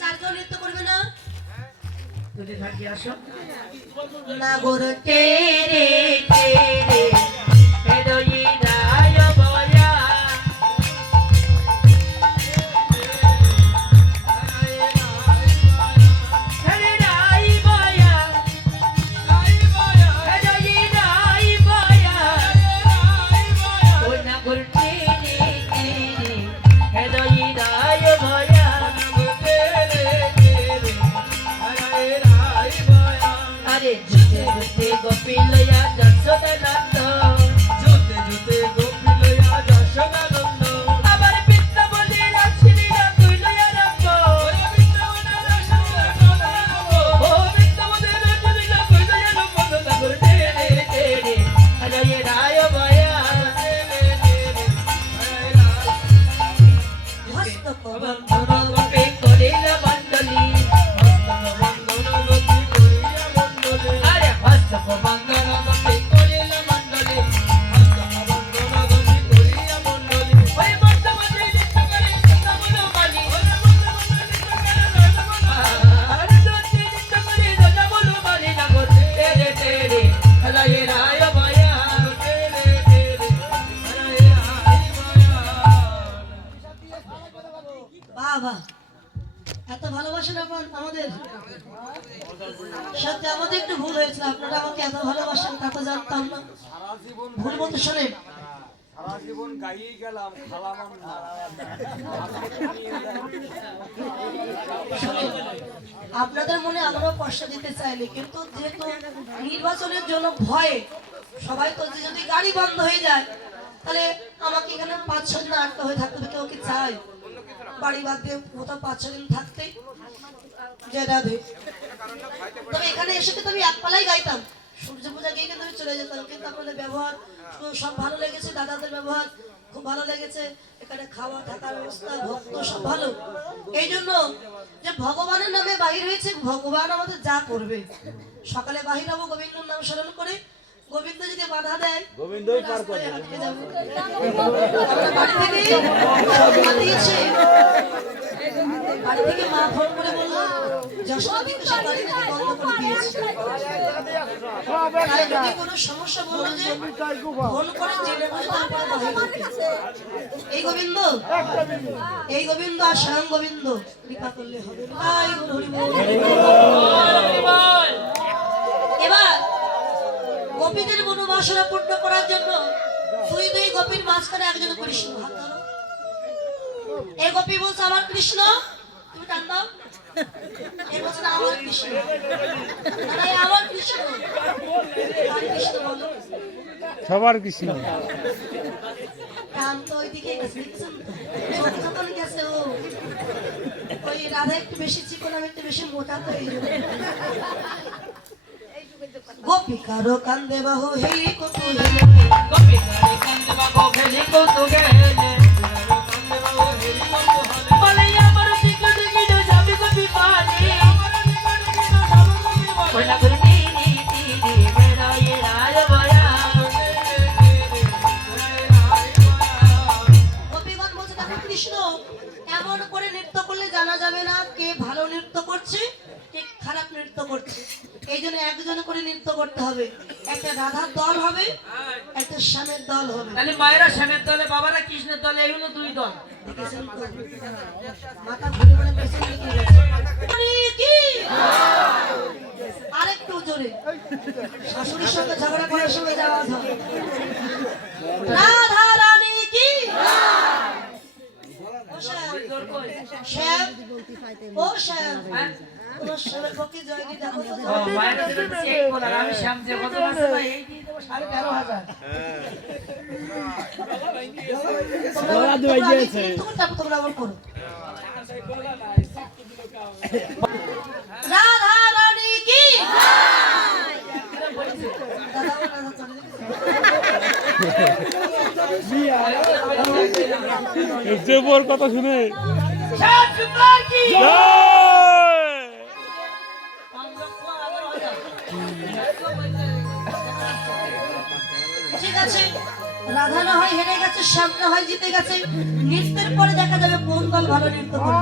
চারজন নৃত্য করবে না? তুমি থাকি আসো না গোর তেরে তেরে হৃদয়ে রায় বয়া হরে রাই বয়া হৃদয়ে রাই বয়া ও না গুরতে রে হৃদয়ে রায় বয়া আরে জুতে জুতে গোপিলয়া যশোদানন্দ জুতে জুতে গোপিলয়া যশোদানন্দ আবার পিতা বলে রাখিলা কইলয়া রঙ্গ ওরে পিতা বলে রাখিলা ও পিতা বলে রাখিলা কইলয়া রঙ্গ নগর তেরে তেরে হরে রায় বয়া হস্ত কবন বন্ধনপে করিলা মণ্ডলী আরে হস্ত বন্ধনপে করিলা মণ্ডলী ওই মন্তমতে নিত্য করে নমনো বালি আরে দোতে নিত্য করে নমনো বালি নগর তেরে তেরে হলায়ে রায় বয়া তেরে তেরে হলায়ে রায় বয়া বাবা এত ভালোবাসেন আপনার আমাদের সত্যি আমাদের একটু ভুল হয়েছিল আপনারা আমাকে এত ভালোবাসেন তা তো জানতাম না ভুল বলতে শোনেন সারা জীবন গাইয়ে গেলাম খালাম না শোনেন, আপনাদের মনে আমরাও কষ্ট দিতে চাইনি কিন্তু যেহেতু নির্বাচনের জন্য ভয়ে সবাই তো যদি গাড়ি বন্ধ হয়ে যায় তাহলে আমাকে এখানে 5-6 দিন আটকা হয়ে থাকতে হবে কেউ কি চায় বাড়ি বাদ দিয়ে কোথাও 5-6 দিন থাকতে যে রাধে তবে এখানে এসে কিন্তু আমি এক পালাই গাইতাম সূর্য পূজা গিয়ে কিন্তু আমি চলে যেতাম কিন্তু আপনাদের ব্যবহার সব ভালো লেগেছে দাদাদের ব্যবহার খুব ভালো লেগেছে এখানে খাওয়া থাকার ব্যবস্থা ভক্ত সব ভালো এই জন্য যে ভগবানের নামে বাহির হয়েছে ভগবান আমাদের যা করবে সকালে বাহির হবো গোবিন্দর নাম স্মরণ করে গোবিন্দ যদি বাধা দেয় গোবিন্দই পার করে আটকে যাবো আমরা বাড়ি থেকে মা দিয়েছে বাড়ি থেকে মা ফোন করে বললো যশোদা দিকে সে গাড়ি থেকে বন্ধ করে দিয়েছে তাই যদি কোনো সমস্যা বললো যে ফোন করে জেনে বুঝে তারপরে বাহির হতে এই গোবিন্দ আর স্বয়ং গোবিন্দ কৃপা করলে হবে তাই গুরু হরি বল। এবার গোপীদের মনোবাসনা পূর্ণ করার জন্য দুই গোপীর মাঝখানে একজন কৃষ্ণ হাত ধরো এই গোপী বলছে আমার কৃষ্ণ তুমি টান দাও এই বলছে না আমার কৃষ্ণ না এই আমার কৃষ্ণ আর কৃষ্ণ বলো সবার কৃষ্ণ টান তো ওইদিকে গেছে দেখছেন তো যখন গেছে ও ওই রাধা একটু বেশি চিকন আমি একটু বেশি মোটা তো এই জন্য গোপিকারো কান্দে বাহু হেই কুতুলে গোপিকারে কান্দে বাহু হেই কুতুলে বলে আমার দিকে দিকে যাবে গোপী পানি ওই না করে নি মেরা ये রায় বয়া গোপীগণ বলছে দেখো কৃষ্ণ এমন করে নৃত্য করলে জানা যাবে না কে ভালো নৃত্য করছে কে খারাপ নৃত্য করছে এই জন্য একজন করে নৃত্য করতে হবে একটা রাধার দল হবে একটা শ্যামের দল হবে তাহলে মায়েরা শ্যামের দলে বাবারা কৃষ্ণের দলে এই হলো দুই দল দেখেছেন তো মাথা ঘুরে ঘুরে পেছন দিকে গেছে কি আরেকটু জোরে শাশুড়ির সঙ্গে ঝগড়া করার সময় যাওয়া হবে রাধা রানী কি শ্যাম ও শ্যাম তোমার শ্যামের পক্ষে জয় কি দেখো তো ও মায়েরা যেটা চেক বলার আমি শ্যাম যে কত আছে না এই দিয়ে দেব 13,500 ওরা দুই গিয়েছে তোমরা আবার করো রাধা রানী কি দেবর কথা শুনে শ্যাম সুন্দর কি ঠিক আছে রাধা না হয় হেরে গেছে শ্যাম না হয় জিতে গেছে নৃত্যের পরে দেখা যাবে কোন দল ভালো নৃত্য করে